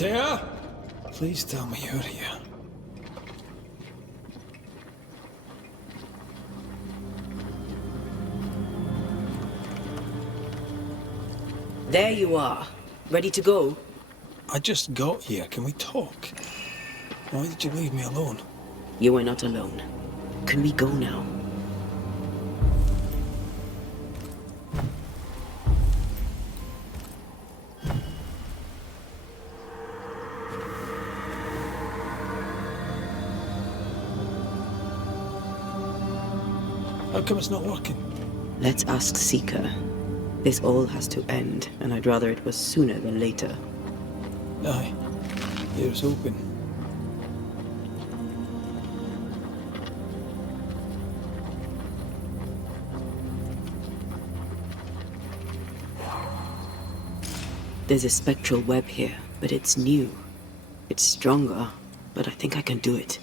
Antея? Please tell me you're here. There you are. Ready to go? I just got here. Can we talk? Why did you leave me alone? You are not alone. Can we go now? How come it's not working? Let's ask Seeker. This all has to end, and I'd rather it was sooner than later. Aye. Here's hoping. There's a spectral web here, but it's new. It's stronger, but I think I can do it.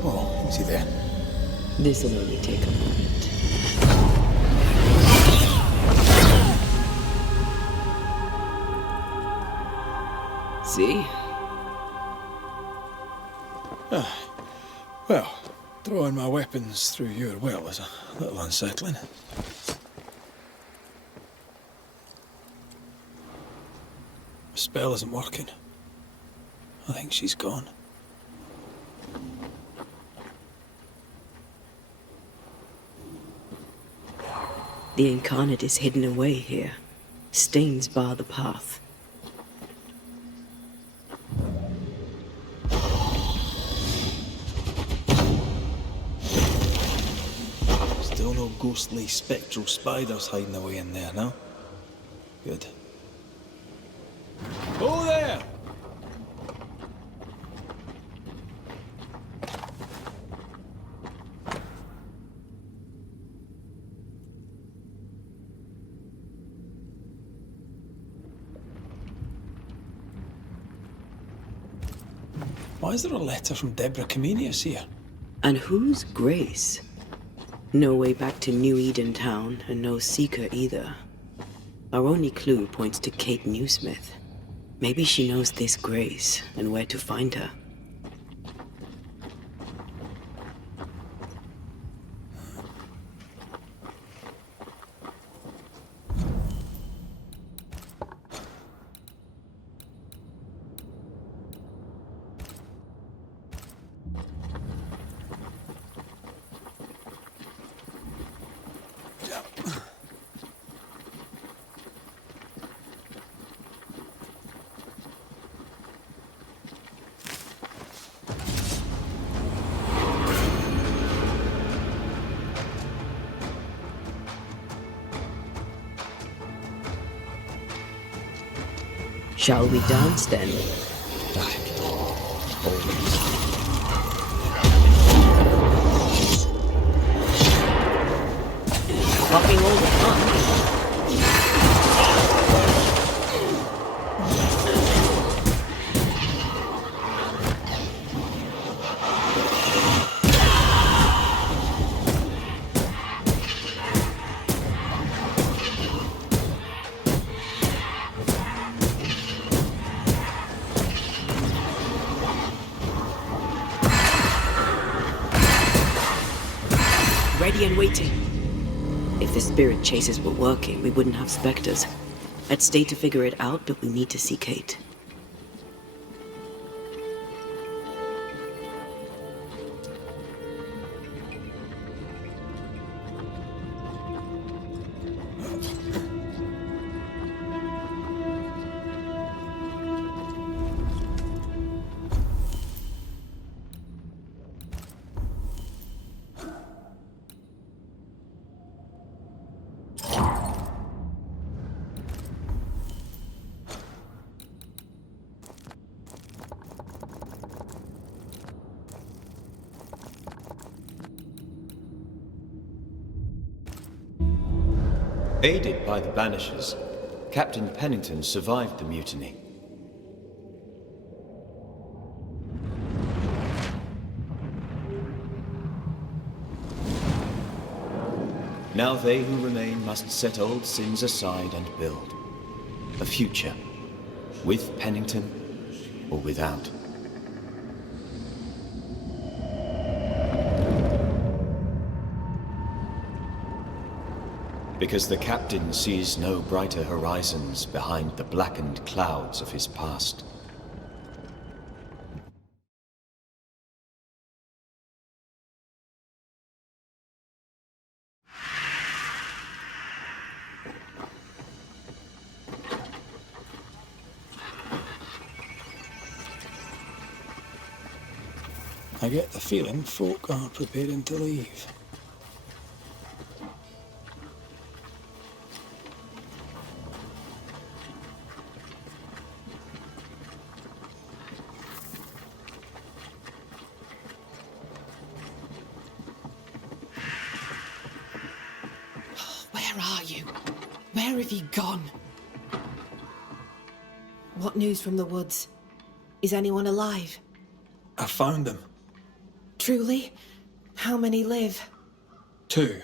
Oh, is he there? This'll only take a moment. See? Well, throwing my weapons through your well is a little unsettling. The spell isn't working. I think she's gone. The incarnate is hidden away here. Stains bar the path. Still no ghostly spectral spiders hiding away in there, no? Good. Oh there! Why is there a letter from Deborah Comenius here? And who's Grace? No way back to New Eden Town, and no Seeker either. Our only clue points to Kate Newsmith. Maybe she knows this Grace, and where to find her. Shall we dance then? Popping all the fun. Ready and waiting. If the spirit chases were working, we wouldn't have specters. I'd stay to figure it out, but we need to see Kate. Aided by the Banishers, Captain Pennington survived the mutiny. Now they who remain must set old sins aside and build a future, with Pennington or without. Because the captain sees no brighter horizons behind the blackened clouds of his past. I get the feeling folk are preparing to leave. Where are you? Where have you gone? What news from the woods? Is anyone alive? I found them. Truly? How many live? 2.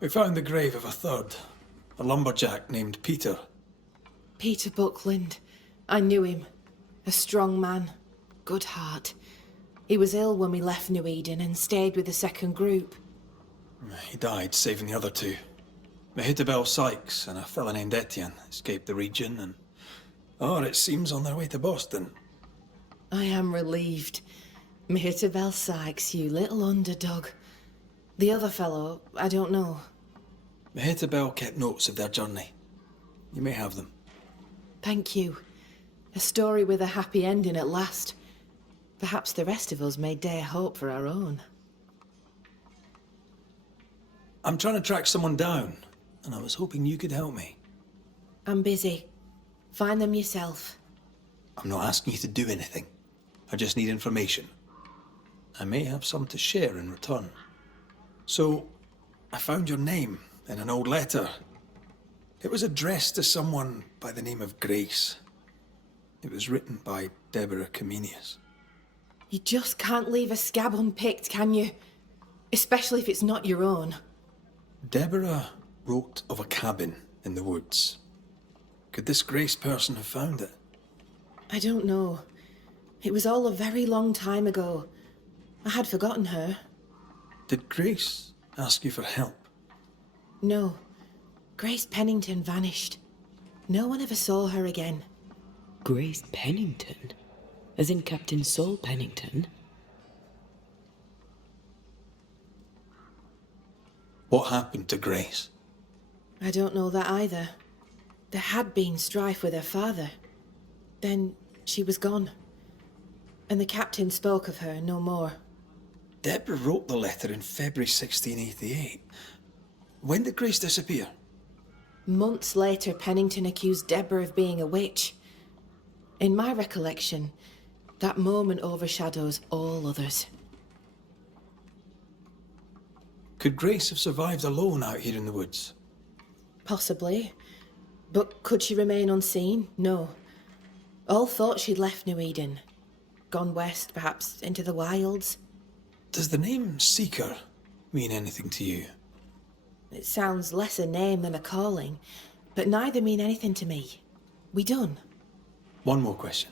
We found the grave of a third, a lumberjack named Peter. Peter Buckland. I knew him. A strong man. Good heart. He was ill when we left New Eden and stayed with the second group. He died saving the other 2. Mehitabel Sykes and a fella named Etienne escaped the region and... oh, it seems on their way to Boston. I am relieved. Mehitabel Sykes, you little underdog. The other fellow, I don't know. Mehitabel kept notes of their journey. You may have them. Thank you. A story with a happy ending at last. Perhaps the rest of us may dare hope for our own. I'm trying to track someone down, and I was hoping you could help me. I'm busy. Find them yourself. I'm not asking you to do anything. I just need information. I may have some to share in return. So, I found your name in an old letter. It was addressed to someone by the name of Grace. It was written by Deborah Comenius. You just can't leave a scab unpicked, can you? Especially if it's not your own. Deborah wrote of a cabin in the woods. Could this Grace person have found it? I don't know. It was all a very long time ago. I had forgotten her. Did Grace ask you for help? No. Grace Pennington vanished. No one ever saw her again. Grace Pennington? As in Captain Saul Pennington? What happened to Grace? I don't know that either. There had been strife with her father. Then she was gone. And the captain spoke of her no more. Deborah wrote the letter in February 1688. When did Grace disappear? Months later, Pennington accused Deborah of being a witch. In my recollection, that moment overshadows all others. Could Grace have survived alone out here in the woods? Possibly. But could she remain unseen? No. All thought she'd left New Eden. Gone west, perhaps into the wilds. Does the name Seeker mean anything to you? It sounds less a name than a calling, but neither mean anything to me. We done. One more question.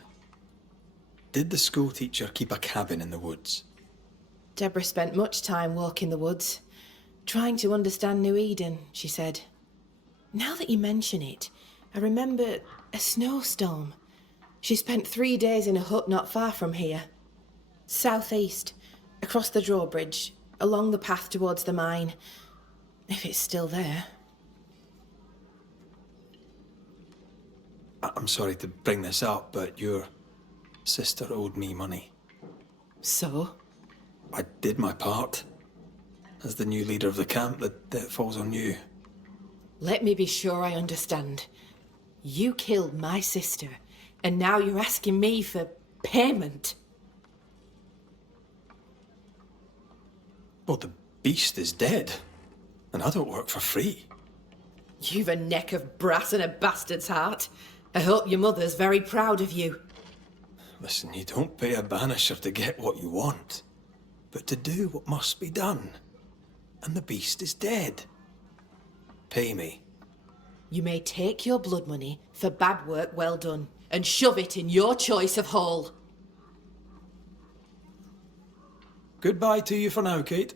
Did the school teacher keep a cabin in the woods? Deborah spent much time walking the woods, trying to understand New Eden, she said. Now that you mention it, I remember a snowstorm. She spent 3 days in a hut not far from here. Southeast, across the drawbridge, along the path towards the mine. If it's still there. I'm sorry to bring this up, but your sister owed me money. So? I did my part. As the new leader of the camp, the debt falls on you. Let me be sure I understand. You killed my sister, and now you're asking me for payment. Well, the beast is dead, and I don't work for free. You've a neck of brass and a bastard's heart. I hope your mother's very proud of you. Listen, you don't pay a banisher to get what you want, but to do what must be done. And the beast is dead. Pay me. You may take your blood money for bad work well done, and shove it in your choice of hole. Goodbye to you for now, Kate.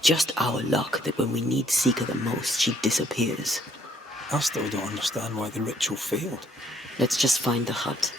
Just our luck that when we need Seeker the most, she disappears. I still don't understand why the ritual failed. Let's just find the hut.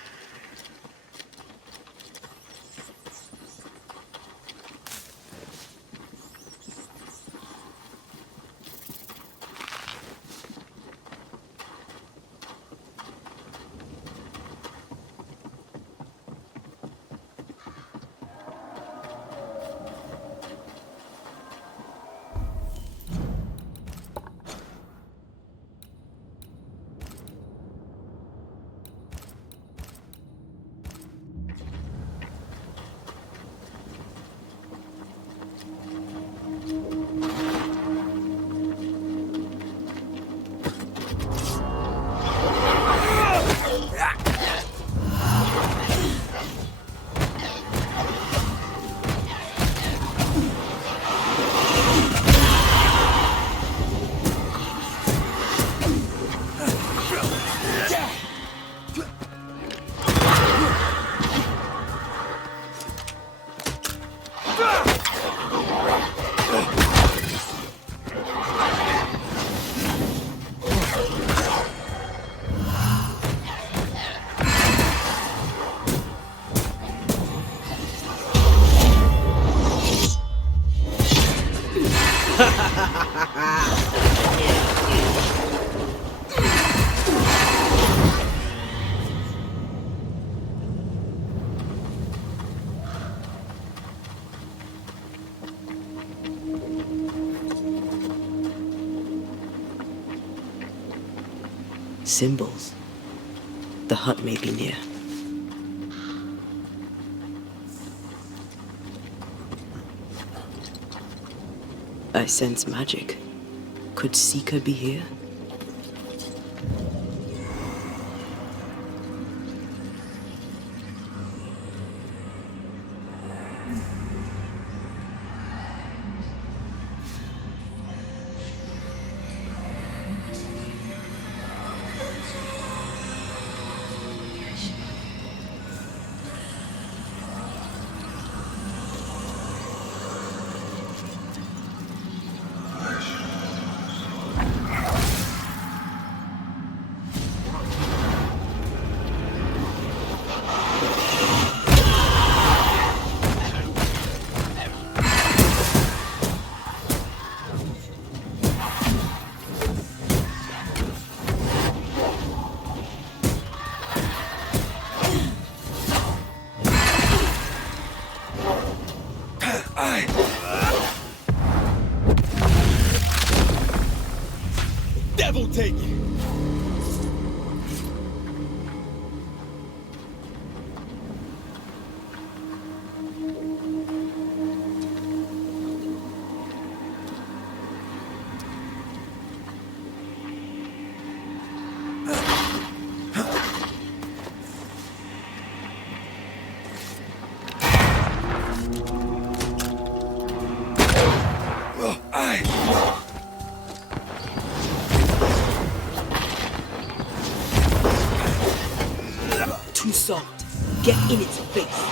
Symbols. The hut may be near. I sense magic. Could Seeker be here? Devil take you! Too soft. Get in its face.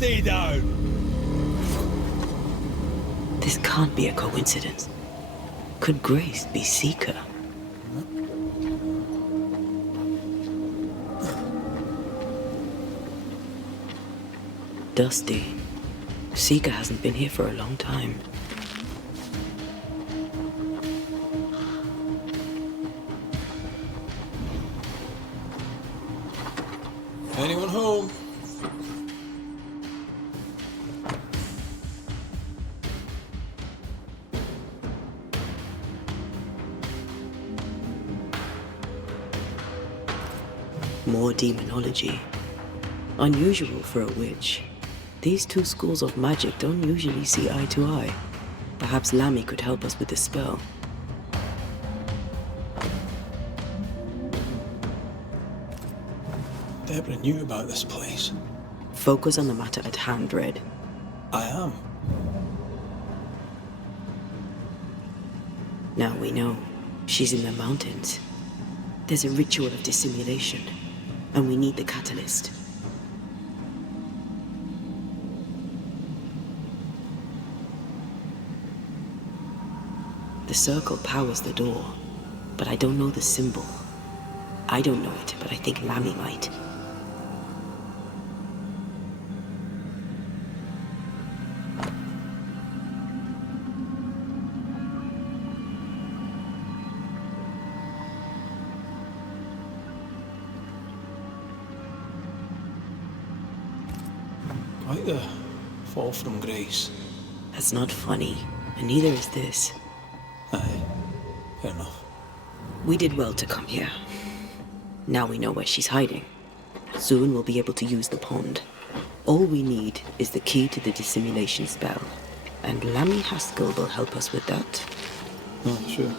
stay down. This can't be a coincidence. Could Grace be Seeker? Dusty. Seeker hasn't been here for a long time. Anyone home? More demonology. Unusual for a witch. These two schools of magic don't usually see eye to eye. Perhaps Lammy could help us with the spell. Deborah knew about this place. Focus on the matter at hand, Red. I am. Now we know. She's in the mountains. There's a ritual of dissimulation, and we need the catalyst. The circle powers the door, but I don't know the symbol. I don't know it, but I think Lammy might. Quite the fall from grace. That's not funny, and neither is this. Aye, fair enough. We did well to come here. Now we know where she's hiding. Soon we'll be able to use the pond. All we need is the key to the dissimulation spell. And Lammy Haskell will help us with that. Oh, sure.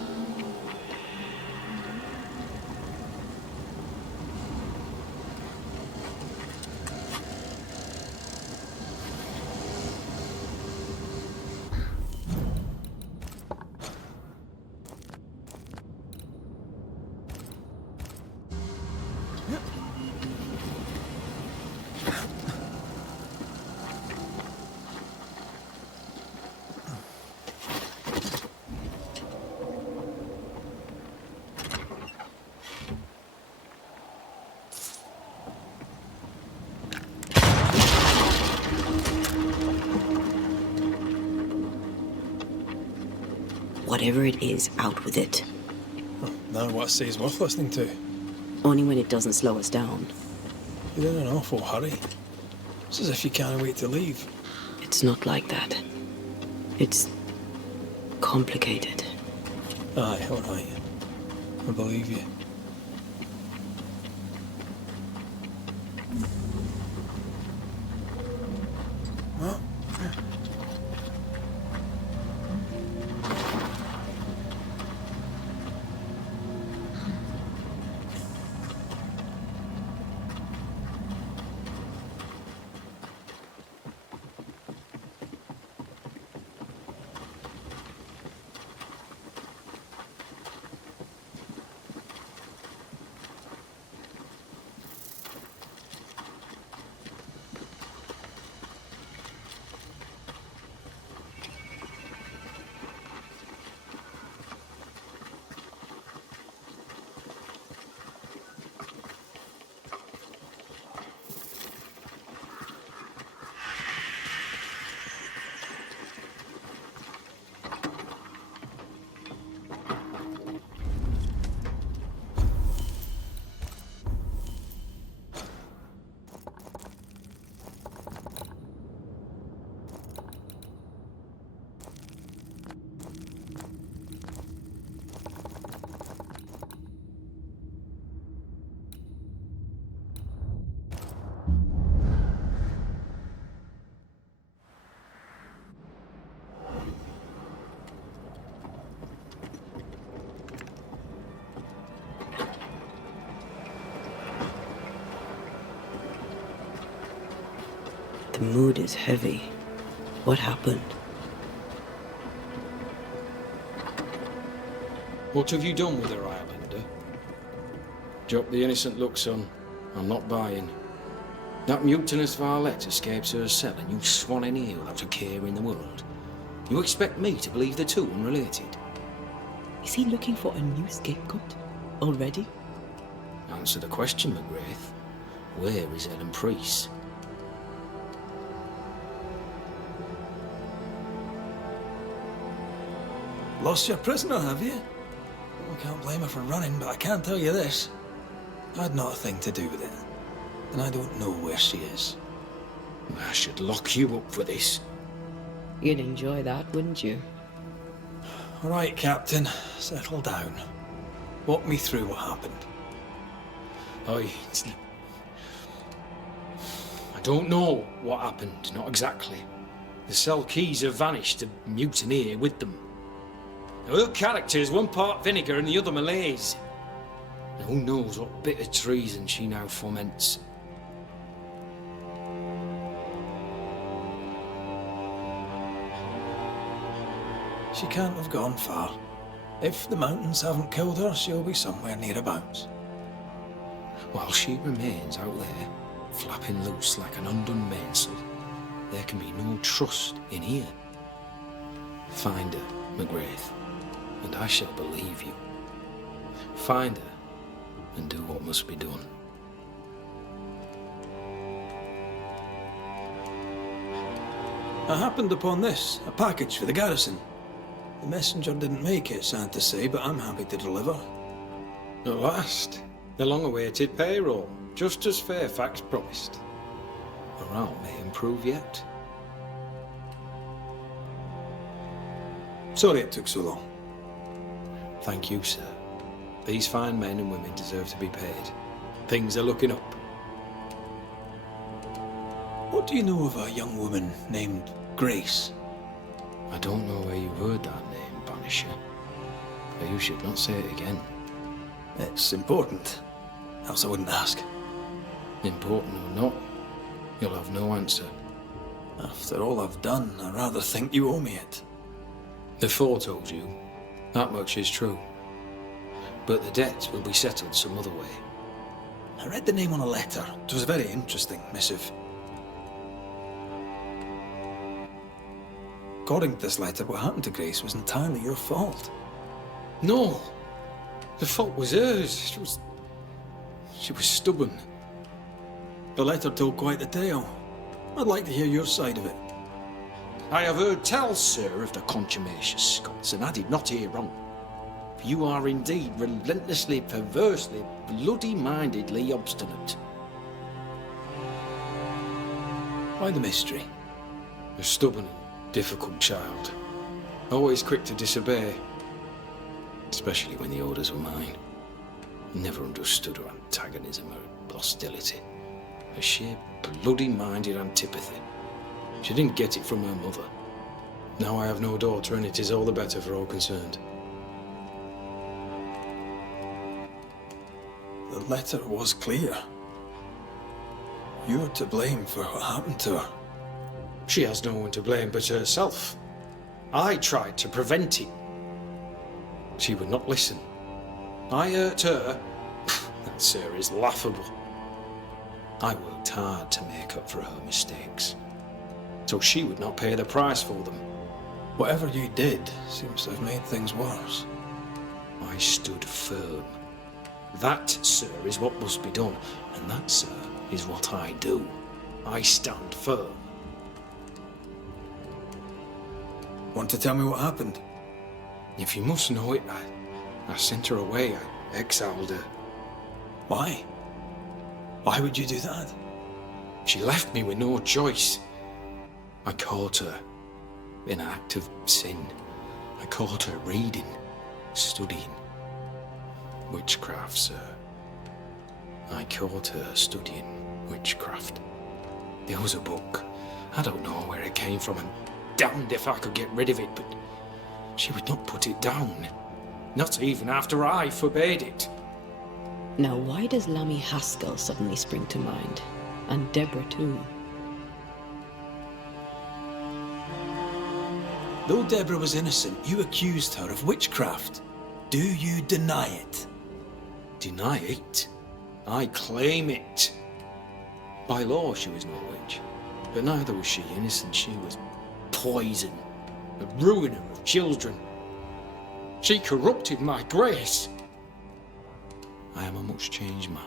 Whatever it is, out with it. Now what says worth listening to? Only when it doesn't slow us down. You're in an awful hurry. It's as if you can't wait to leave. It's not like that. It's complicated. Aye, all right. I believe you. What? The mood is heavy. What happened? What have you done with her, Islander? Drop the innocent look, son. I'm not buying. That mutinous varlet escapes her cell and you swan in here without a care in the world. You expect me to believe the two unrelated? Is he looking for a new scapegoat already? Answer the question, McGrath. Where is Ellen Priest? Lost your prisoner, have you? I can't blame her for running, but I can tell you this. I had not a thing to do with it. And I don't know where she is. I should lock you up for this. You'd enjoy that, wouldn't you? All right, Captain. Settle down. Walk me through what happened. I don't know what happened, not exactly. The cell keys have vanished, the mutineer with them. Her character is one part vinegar and the other Malaise. And who knows what bitter treason she now foments. She can't have gone far. If the mountains haven't killed her, she'll be somewhere nearabouts. While she remains out there, flapping loose like an undone mainsail, there can be no trust in here. Find her, McGrath, and I shall believe you. Find her, and do what must be done. I happened upon this, a package for the garrison. The messenger didn't make it, sad to say, but I'm happy to deliver. At last, the long-awaited payroll, just as Fairfax promised. Morale may improve yet. Sorry it took so long. Thank you, sir. These fine men and women deserve to be paid. Things are looking up. What do you know of a young woman named Grace? I don't know where you heard that name, Banisher. But you should not say it again. It's important, else I wouldn't ask. Important or not, you'll have no answer. After all I've done, I rather think you owe me it. The Four told you. That much is true. But the debt will be settled some other way. I read the name on a letter. It was a very interesting missive. According to this letter, what happened to Grace was entirely your fault. No! The fault was hers. She was stubborn. The letter told quite the tale. I'd like to hear your side of it. I have heard tell, sir, of the contumacious Scots, and I did not hear wrong. For you are indeed relentlessly, perversely, bloody-mindedly obstinate. Why the mystery? A stubborn, difficult child. Always quick to disobey. Especially when the orders were mine. Never understood her antagonism or hostility. A sheer bloody-minded antipathy. She didn't get it from her mother. Now I have no daughter, and it is all the better for all concerned. The letter was clear. You're to blame for what happened to her. She has no one to blame but herself. I tried to prevent it. She would not listen. I hurt her. That, sir, is laughable. I worked hard to make up for her mistakes, so she would not pay the price for them. Whatever you did seems to have made things worse. I stood firm. That, sir, is what must be done, and that, sir, is what I do. I stand firm. Want to tell me what happened? If you must know it, I sent her away. I exiled her. Why? Why would you do that? She left me with no choice. I caught her in an act of sin. I caught her reading, studying. Witchcraft, sir. I caught her studying witchcraft. There was a book. I don't know where it came from, and damned if I could get rid of it, but she would not put it down. Not even after I forbade it. Now, why does Lammy Haskell suddenly spring to mind? And Deborah, too. Though Deborah was innocent, you accused her of witchcraft. Do you deny it? Deny it? I claim it. By law, she was no witch. But neither was she innocent. She was poison, a ruiner of children. She corrupted my Grace. I am a much changed man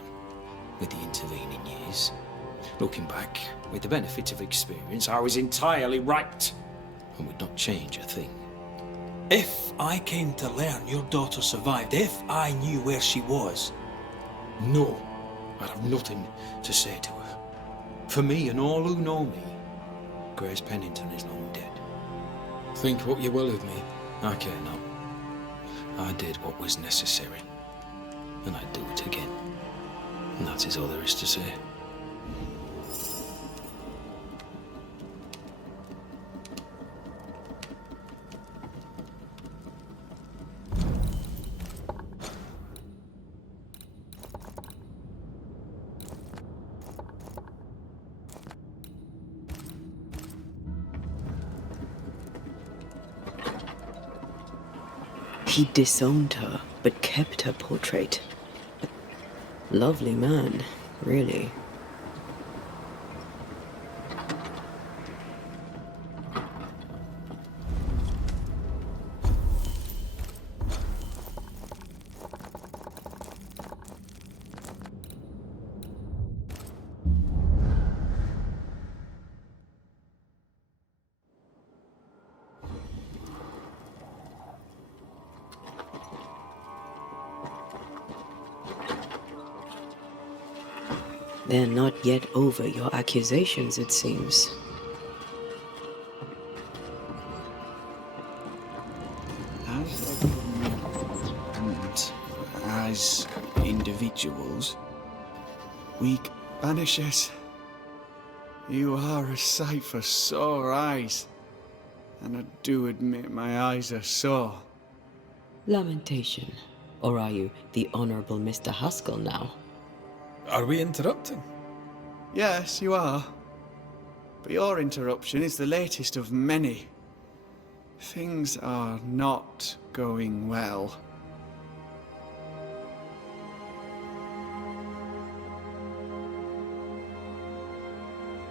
with the intervening years. Looking back, with the benefit of experience, I was entirely right and would not change a thing. If I came to learn your daughter survived, if I knew where she was... No, I'd have nothing to say to her. For me and all who know me, Grace Pennington is long dead. Think what you will of me, I care not. I did what was necessary, and I'd do it again. And that is all there is to say. He disowned her, but kept her portrait. Lovely man, really. They're not yet over your accusations, it seems. As a and as individuals, we Banishers, you are a sight for sore eyes, and I do admit my eyes are sore. Lamentation. Or are you the Honourable Mr. Haskell now? Are we interrupting? Yes, you are. But your interruption is the latest of many. Things are not going well.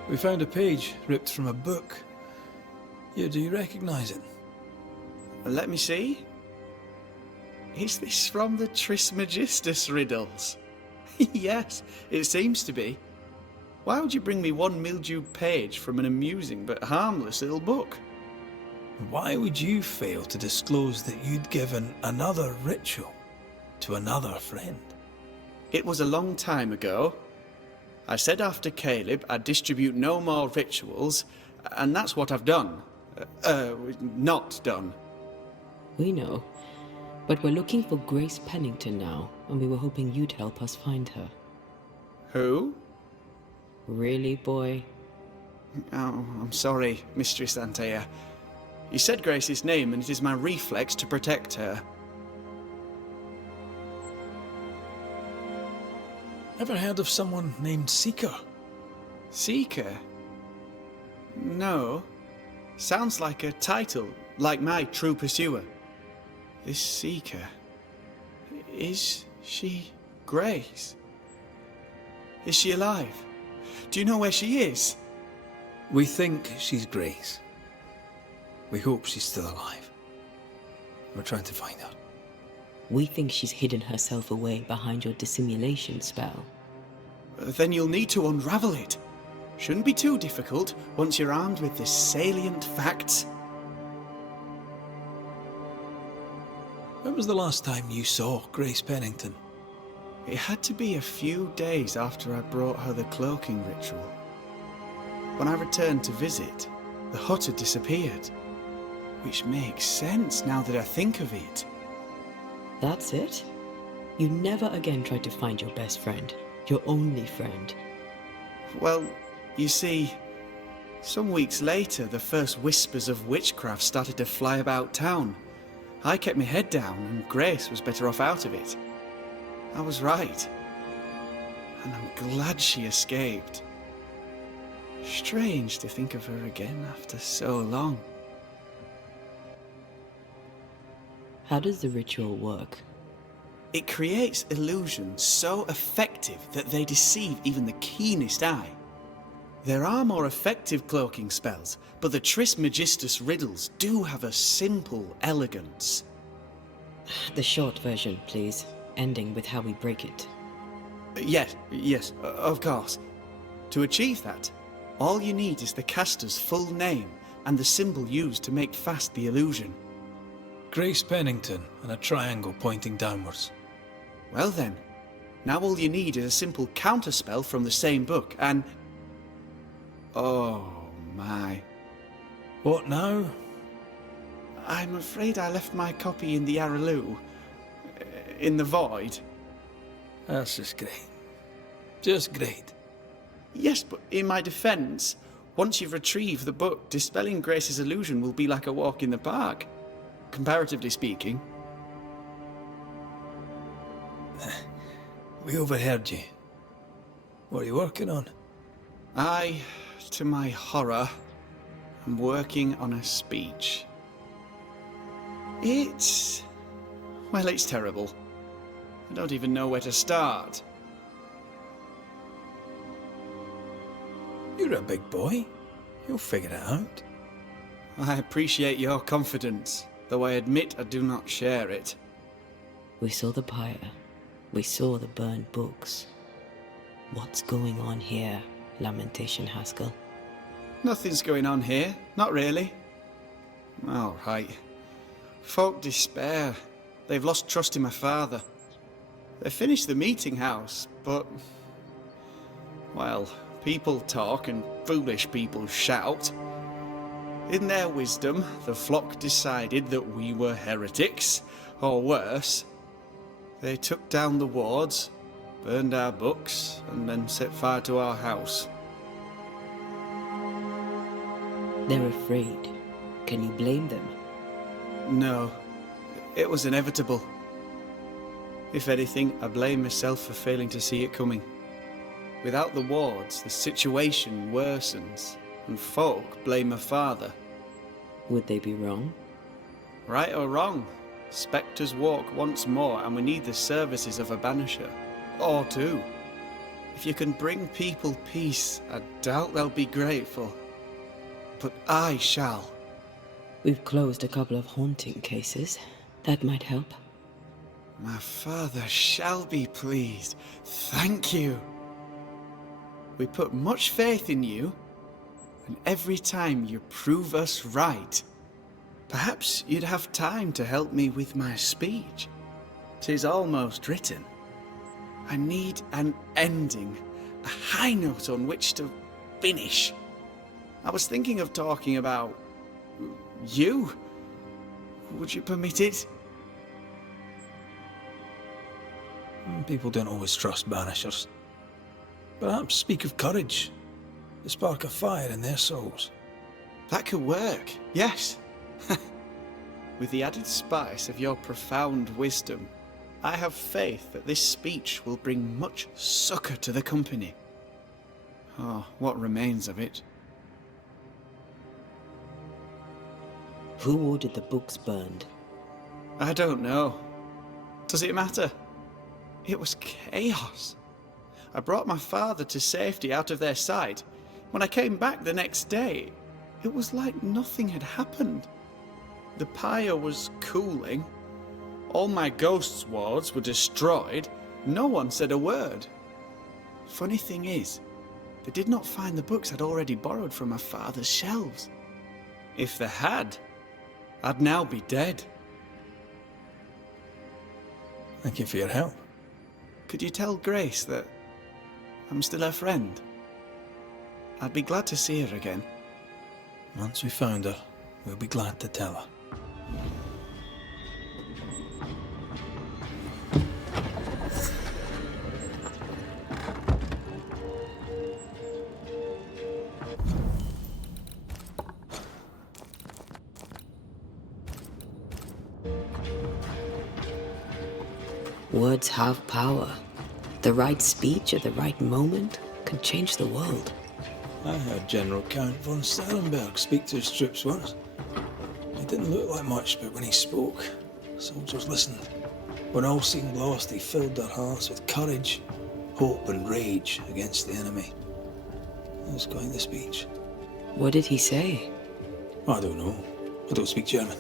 We found a page ripped from a book. Yeah, do you recognize it? Let me see. Is this from the Trismegistus riddles? Yes, it seems to be. Why would you bring me one mildewed page from an amusing but harmless little book? Why would you fail to disclose that you'd given another ritual to another friend? It was a long time ago. I said after Caleb I'd distribute no more rituals, and that's what I've done. Not done. We know. But we're looking for Grace Pennington now, and we were hoping you'd help us find her. Who? Really, boy? Oh, I'm sorry, Mistress Antея. You said Grace's name, and it is my reflex to protect her. Ever heard of someone named Seeker? Seeker? No. Sounds like a title, like my True Pursuer. This Seeker... Is she Grace? Is she alive? Do you know where she is? We think she's Grace. We hope she's still alive. We're trying to find her. We think she's hidden herself away behind your dissimulation spell. Then you'll need to unravel it. Shouldn't be too difficult once you're armed with the salient facts. When was the last time you saw Grace Pennington? It had to be a few days after I brought her the cloaking ritual. When I returned to visit, the hut had disappeared. Which makes sense now that I think of it. That's it? You never again tried to find your best friend, your only friend. Well, you see, some weeks later the first whispers of witchcraft started to fly about town. I kept my head down and Grace was better off out of it. I was right. And I'm glad she escaped. Strange to think of her again after so long. How does the ritual work? It creates illusions so effective that they deceive even the keenest eye. There are more effective cloaking spells, but the Trismegistus riddles do have a simple elegance. The short version, please, ending with how we break it. Yes, of course. To achieve that, all you need is the caster's full name and the symbol used to make fast the illusion. Grace Pennington and a triangle pointing downwards. Well then, now all you need is a simple counterspell from the same book and... Oh my. What now? I'm afraid I left my copy in the Araloo. In the void. That's just great. Just great. Yes, but in my defense, once you've retrieved the book, dispelling Grace's illusion will be like a walk in the park. Comparatively speaking. We overheard you. What are you working on? I, to my horror, am working on a speech. It's terrible. I don't even know where to start. You're a big boy. You'll figure it out. I appreciate your confidence, though I admit I do not share it. We saw the pyre. We saw the burned books. What's going on here, Lamentation Haskell? Nothing's going on here, not really. All right. Folk despair. They've lost trust in my father. They finished the meeting house, but... well, people talk and foolish people shout. In their wisdom, the flock decided that we were heretics, or worse. They took down the wards, burned our books, and then set fire to our house. They're afraid. Can you blame them? No, it was inevitable. If anything, I blame myself for failing to see it coming. Without the wards, the situation worsens, and folk blame my father. Would they be wrong? Right or wrong, spectres walk once more, and we need the services of a banisher. Or two. If you can bring people peace, I doubt they'll be grateful. But I shall. We've closed a couple of haunting cases. That might help. My father shall be pleased. Thank you. We put much faith in you, and every time you prove us right. Perhaps you'd have time to help me with my speech. 'Tis almost written. I need an ending, a high note on which to finish. I was thinking of talking about... you. Would you permit it? People don't always trust banishers. Perhaps speak of courage. The spark of fire in their souls. That could work, yes. With the added spice of your profound wisdom, I have faith that this speech will bring much succor to the company. Oh, what remains of it? Who ordered the books burned? I don't know. Does it matter? It was chaos. I brought my father to safety out of their sight. When I came back the next day, it was like nothing had happened. The pyre was cooling. All my ghosts' wards were destroyed. No one said a word. Funny thing is, they did not find the books I'd already borrowed from my father's shelves. If they had, I'd now be dead. Thank you for your help. Could you tell Grace that I'm still her friend? I'd be glad to see her again. Once we found her, we'll be glad to tell her. Words have power. The right speech at the right moment can change the world. I heard General Count von Stellenberg speak to his troops once. He didn't look like much, but when he spoke, soldiers listened. When all seemed lost, he filled their hearts with courage, hope and rage against the enemy. That's quite the speech. What did he say? I don't know. I don't speak German.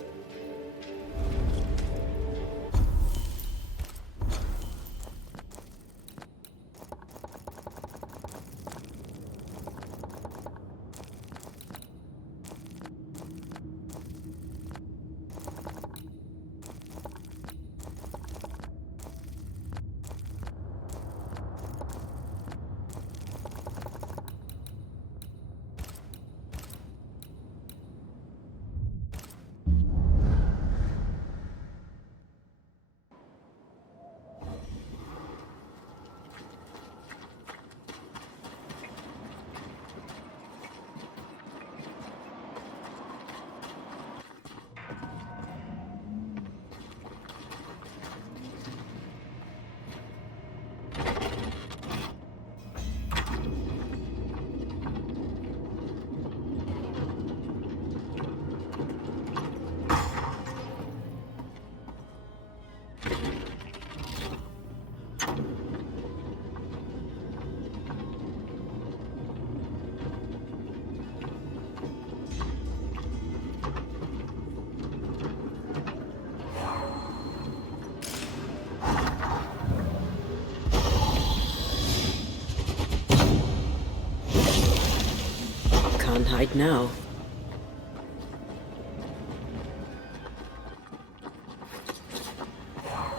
Can't hide now.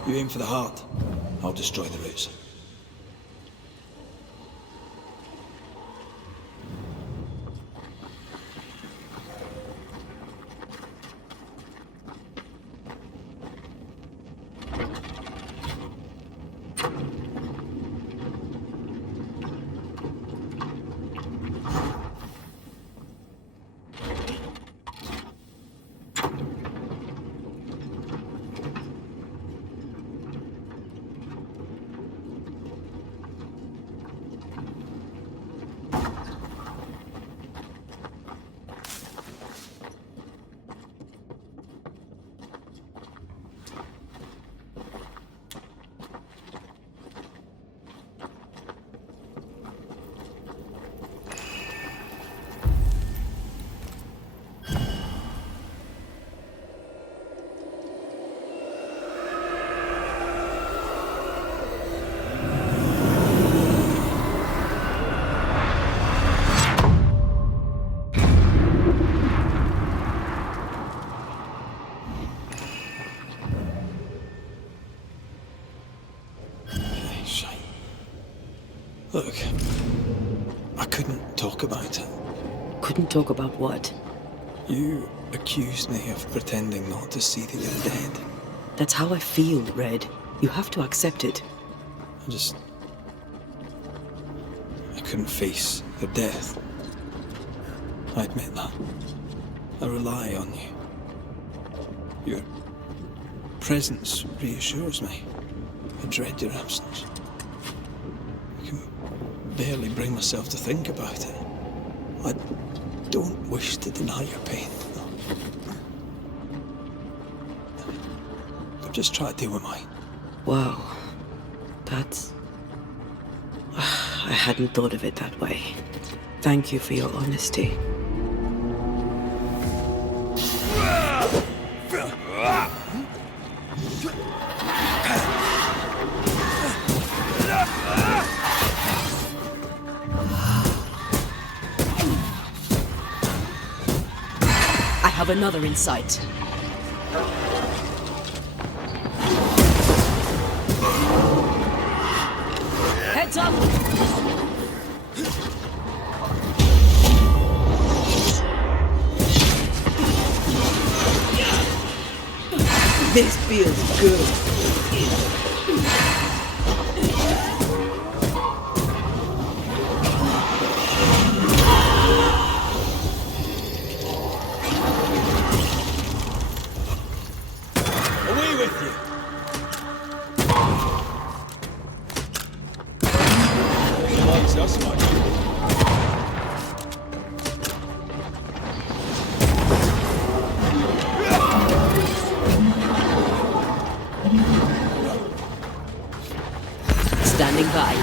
You aim for the heart, I'll destroy the roots. Look, I couldn't talk about it. Couldn't talk about what? You accused me of pretending not to see that you're dead. That's how I feel, Red. You have to accept it. I couldn't face your death. I admit that. I rely on you. Your presence reassures me. I dread your absence. I can barely bring myself to think about it. I don't wish to deny your pain. But just try to deal with mine. Wow. That's... I hadn't thought of it that way. Thank you for your honesty. I have another in sight. Heads up! This feels good. Away with you! Likes us much. Standing by.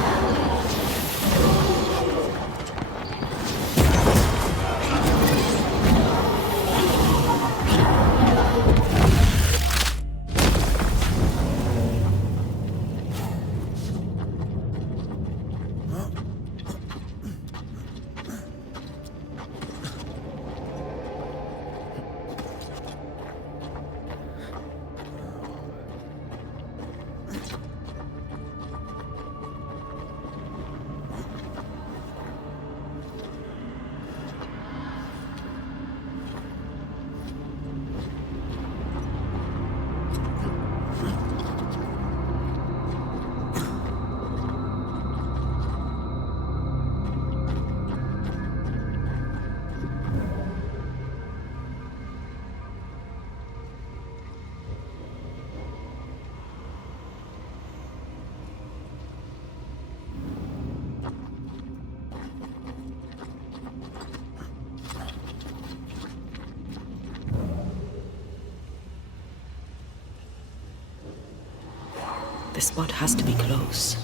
The spot has to be close.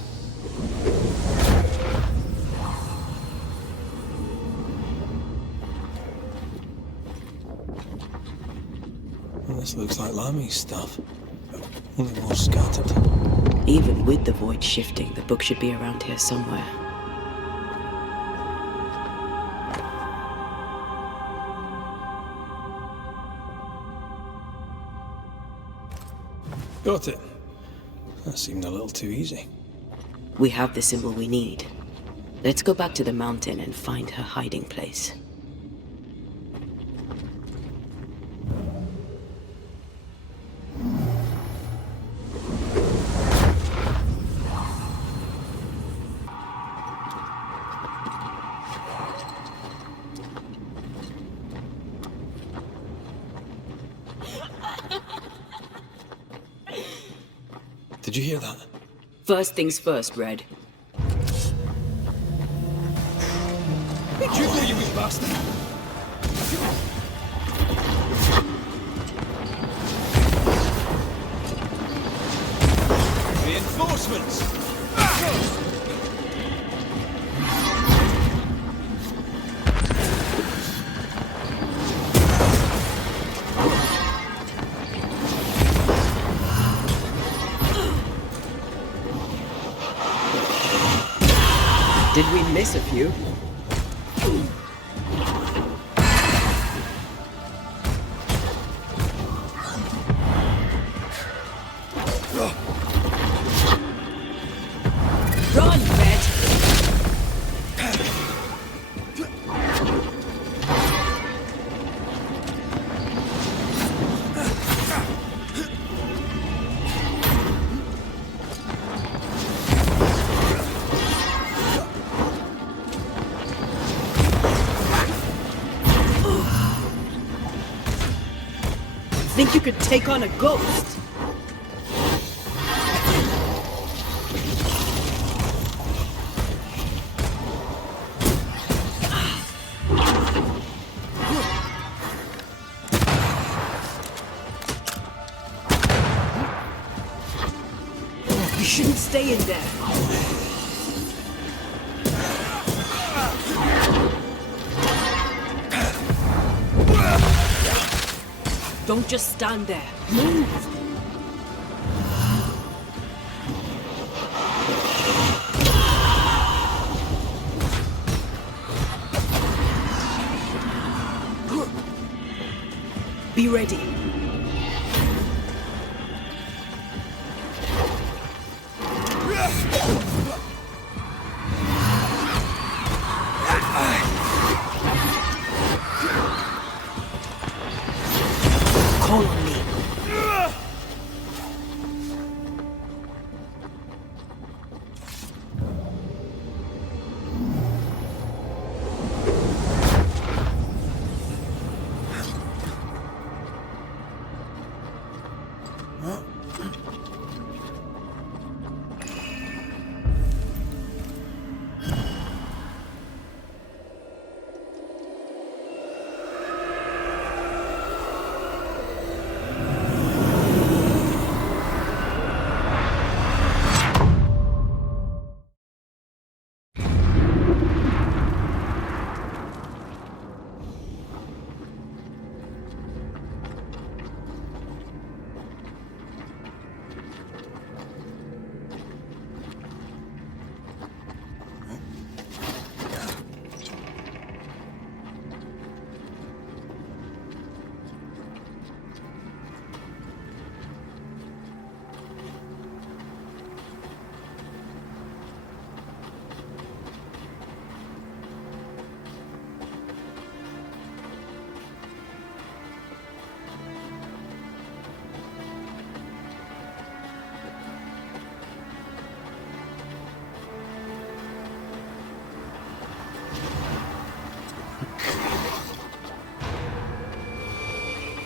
Well, this looks like Lami's stuff. Only more scattered. Even with the void shifting, the book should be around here somewhere. Got it. That seemed a little too easy. We have the symbol we need. Let's go back to the mountain and find her hiding place. Did you hear that? First things first, Red. Did you know you wee bastard? Reinforcements! Did we miss a few? Run, Red! Think you could take on a ghost? You shouldn't stay in there. Don't just stand there. Move! Be ready. Call on me.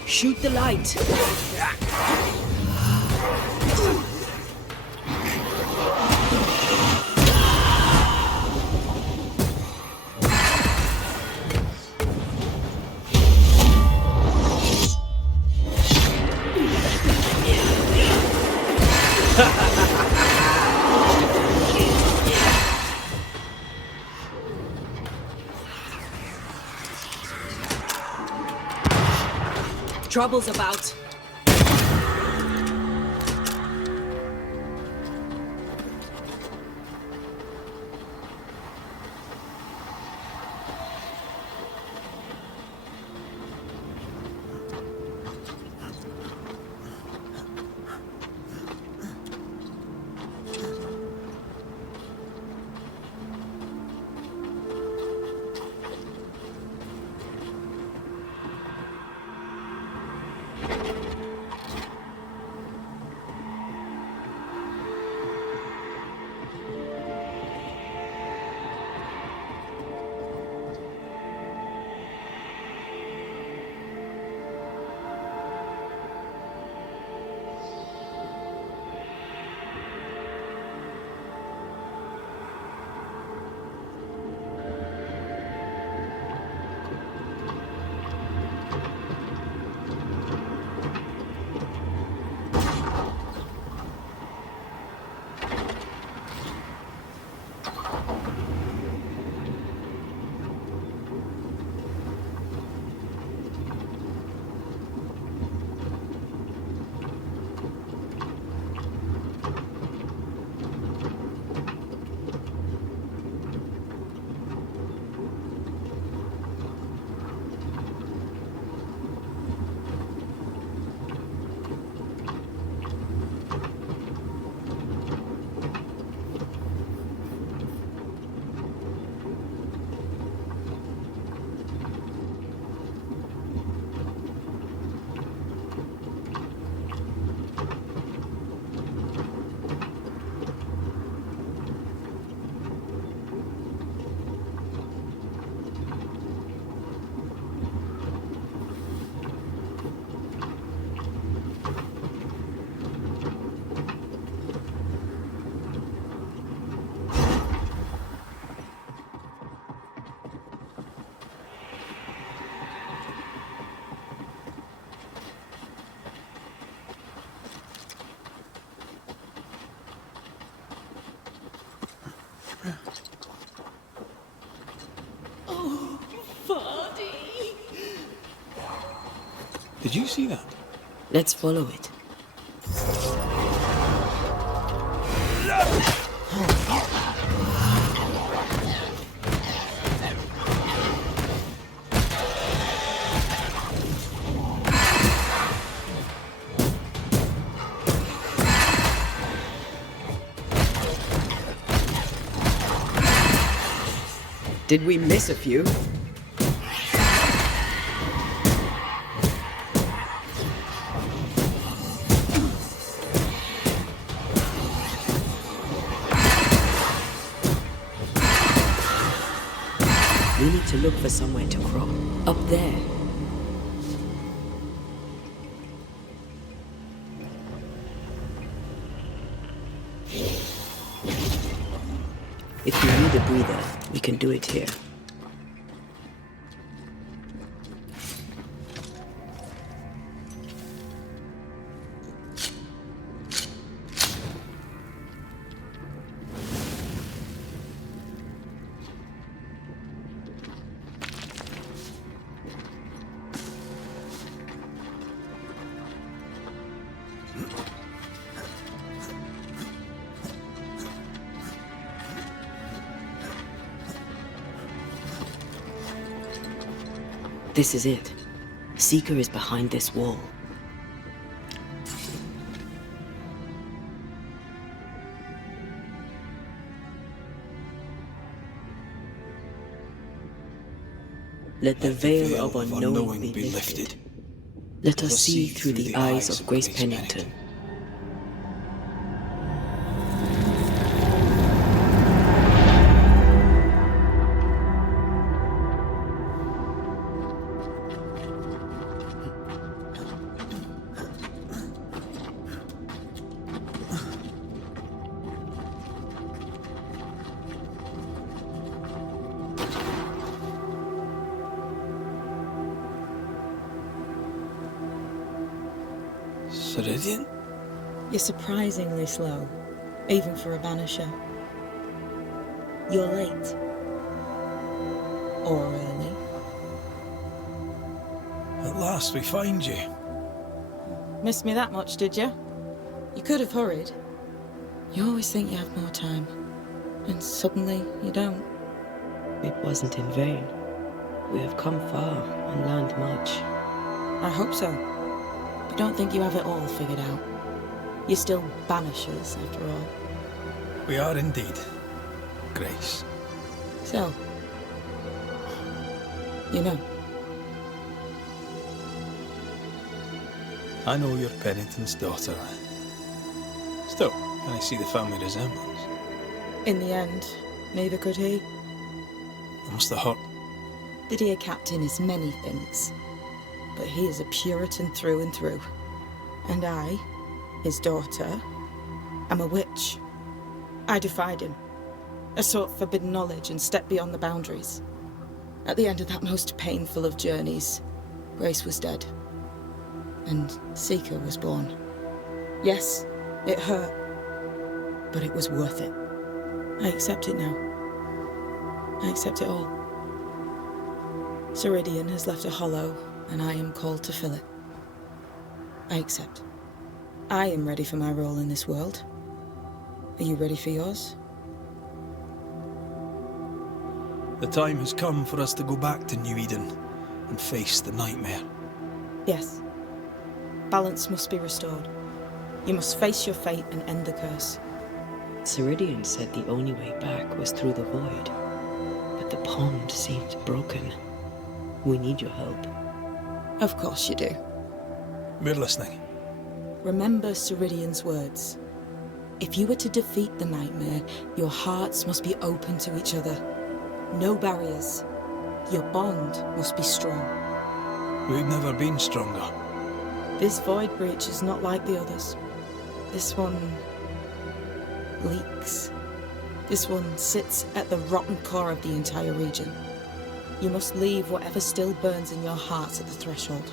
Shoot the light. Trouble's about. Did you see that? Let's follow it. Did we miss a few? We need to look for somewhere to crawl. Up there. If you need a breather, we can do it here. This is it. Seeker is behind this wall. Let the veil of unknowing be lifted. Let us see through the eyes of Grace Pennington. Ceridian? You're surprisingly slow, even for a Banisher. You're late. Or early. At last we find you. Missed me that much, did you? You could have hurried. You always think you have more time, and suddenly you don't. It wasn't in vain. We have come far and learned much. I hope so. But don't think you have it all figured out. You're still Banishers, after all. We are indeed, Grace. So, you know. I know you're Pennington's daughter. Still, can I see the family resemblance? In the end, neither could he. It must have hurt. Didier Captain is many things, but he is a Puritan through and through. And I, his daughter, am a witch. I defied him. I sought forbidden knowledge and stepped beyond the boundaries. At the end of that most painful of journeys, Grace was dead. And Seeker was born. Yes, it hurt, but it was worth it. I accept it now. I accept it all. Ceridian has left a hollow, and I am called to fill it. I accept. I am ready for my role in this world. Are you ready for yours? The time has come for us to go back to New Eden and face the nightmare. Yes. Balance must be restored. You must face your fate and end the curse. Ceridian said the only way back was through the void. But the pond seems broken. We need your help. Of course you do. We're listening. Remember Ceridian's words. If you were to defeat the nightmare, your hearts must be open to each other. No barriers. Your bond must be strong. We've never been stronger. This void breach is not like the others. This one leaks. This one sits at the rotten core of the entire region. You must leave whatever still burns in your heart at the threshold.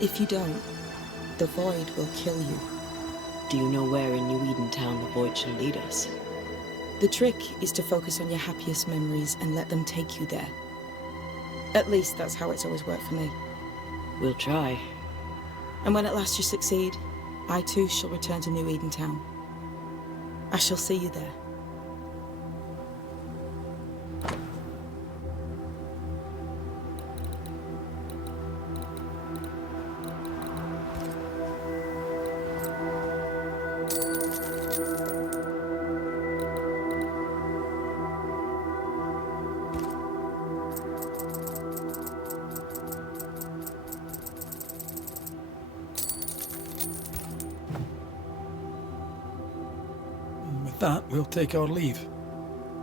If you don't, the void will kill you. Do you know where in New Eden Town the void shall lead us? The trick is to focus on your happiest memories and let them take you there. At least that's how it's always worked for me. We'll try. And when at last you succeed, I too shall return to New Eden Town. I shall see you there. With that, we'll take our leave.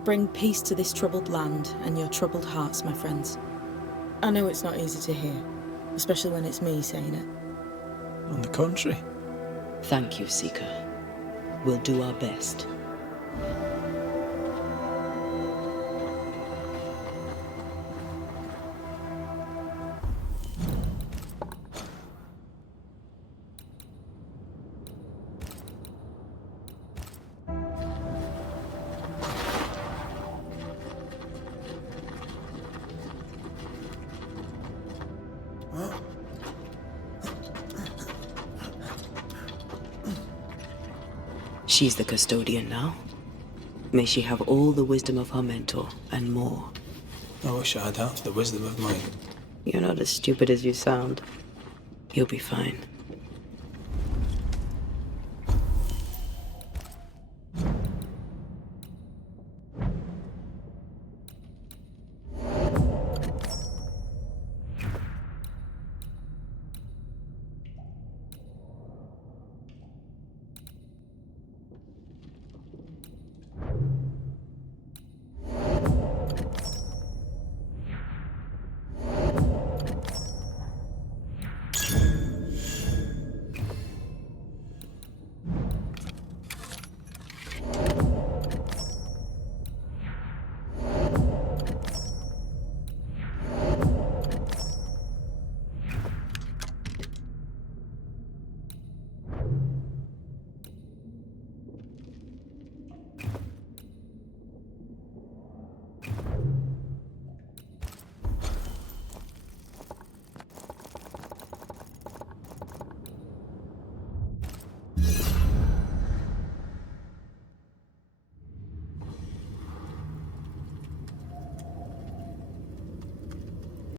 Bring peace to this troubled land and your troubled hearts, my friends. I know it's not easy to hear, especially when it's me saying it. On the contrary. Thank you, Seeker. We'll do our best. She's the custodian now. May she have all the wisdom of her mentor, and more. I wish I had half the wisdom of mine. You're not as stupid as you sound. You'll be fine.